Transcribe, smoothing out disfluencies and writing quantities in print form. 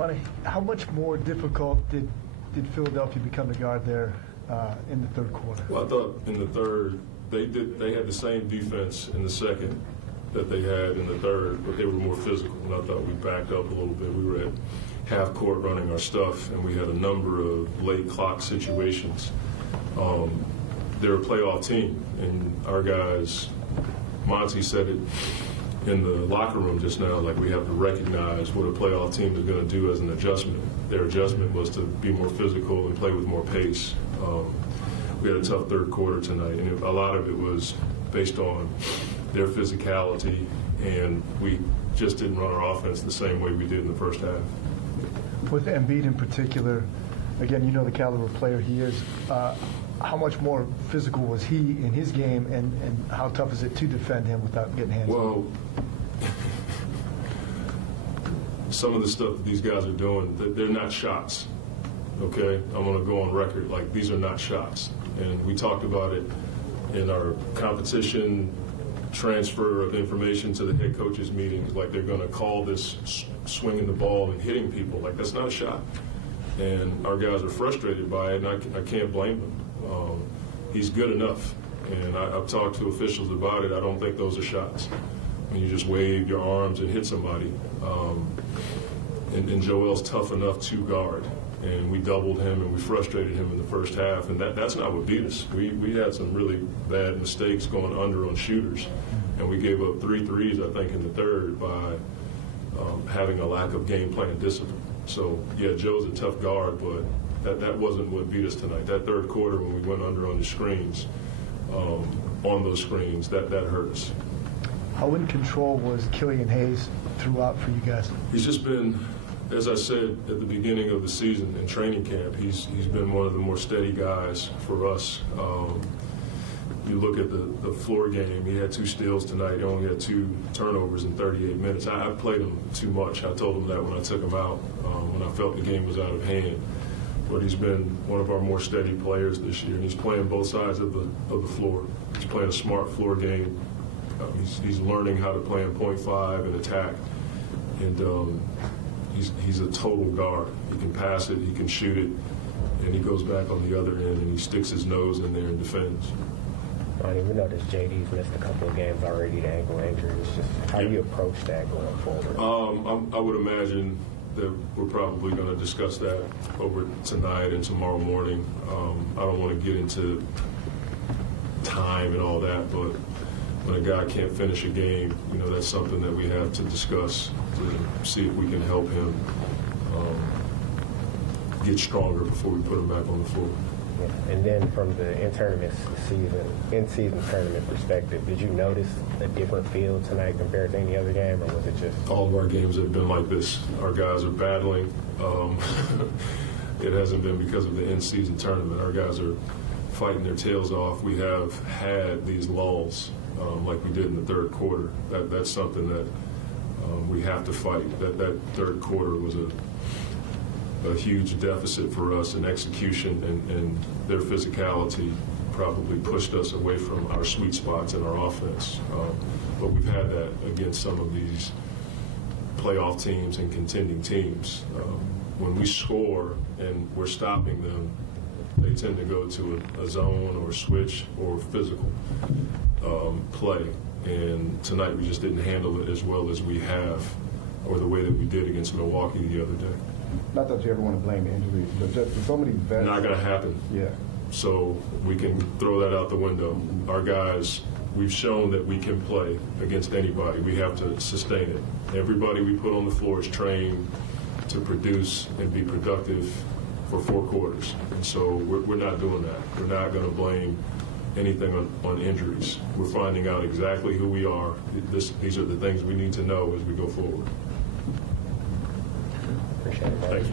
Monty, how much more difficult did Philadelphia become the guard there in the third quarter? Well, I thought in the third they had the same defense in the second that they had in the third, but they were more physical, and I thought we backed up a little bit. We were at half court running our stuff, and we had a number of late clock situations. They're a playoff team, and our guys, Monty said it in the locker room just now, like we have to recognize what a playoff team is going to do as an adjustment. Their adjustment was to be more physical and play with more pace. We had a tough third quarter tonight, and a lot of it was based on their physicality, and we just didn't run our offense the same way we did in the first half. With Embiid in particular, again, you know the caliber of player he is. How much more physical was he in his game, and how tough is it to defend him without getting hands? Well, some of the stuff that these guys are doing, they're not shots, okay? I'm going to go on record, like, these are not shots. And we talked about it in our competition transfer of information to the head coaches meetings, like they're going to call this swinging the ball and hitting people. Like, that's not a shot. And our guys are frustrated by it, and I can't blame them. He's good enough, and I've talked to officials about it. I don't think those are shots. When you just wave your arms and hit somebody. And Joel's tough enough to guard, and we doubled him and we frustrated him in the first half, and that's not what beat us. We had some really bad mistakes going under on shooters, and we gave up 3 threes, I think, in the third by having a lack of game plan discipline. So, yeah, Joe's a tough guard, but that wasn't what beat us tonight. That third quarter when we went under on the screens, on those screens, that hurt us. How in control was Killian Hayes throughout for you guys? He's just been, as I said at the beginning of the season in training camp, he's been one of the more steady guys for us. You look at the floor game, he had 2 steals tonight. He only had 2 turnovers in 38 minutes. I played him too much. I told him that when I took him out, when I felt the game was out of hand. But he's been one of our more steady players this year, and he's playing both sides of the floor. He's playing a smart floor game. He's learning how to play in .5 and attack. And he's a total guard. He can pass it, he can shoot it, and he goes back on the other end and he sticks his nose in there and defends. Ronnie, we noticed JD's missed a couple of games already to ankle injuries. Just how do you approach that going forward? I would imagine that we're probably going to discuss that over tonight and tomorrow morning. I don't want to get into time and all that, but when a guy can't finish a game, you know, that's something that we have to discuss to see if we can help him get stronger before we put him back on the floor. Yeah. And then from the in-season tournament perspective, did you notice a different feel tonight compared to any other game, or was it just? All of our games have been like this. Our guys are battling. It hasn't been because of the in-season tournament. Our guys are fighting their tails off. We have had these lulls like we did in the third quarter. That's something that we have to fight. That third quarter was a huge deficit for us in execution, and their physicality probably pushed us away from our sweet spots in our offense. But we've had that against some of these playoff teams and contending teams. When we score and we're stopping them, they tend to go to a zone or switch or physical play. And tonight we just didn't handle it as well as we have, or the way that we did against Milwaukee the other day. Not that you ever want to blame the injuries, but just for so many vets. Not going to happen. Yeah. So we can throw that out the window. Our guys, we've shown that we can play against anybody. We have to sustain it. Everybody we put on the floor is trained to produce and be productive for 4 quarters. And so we're not doing that. We're not going to blame anything on injuries. We're finding out exactly who we are. These are the things we need to know as we go forward. Appreciate it. Thank you.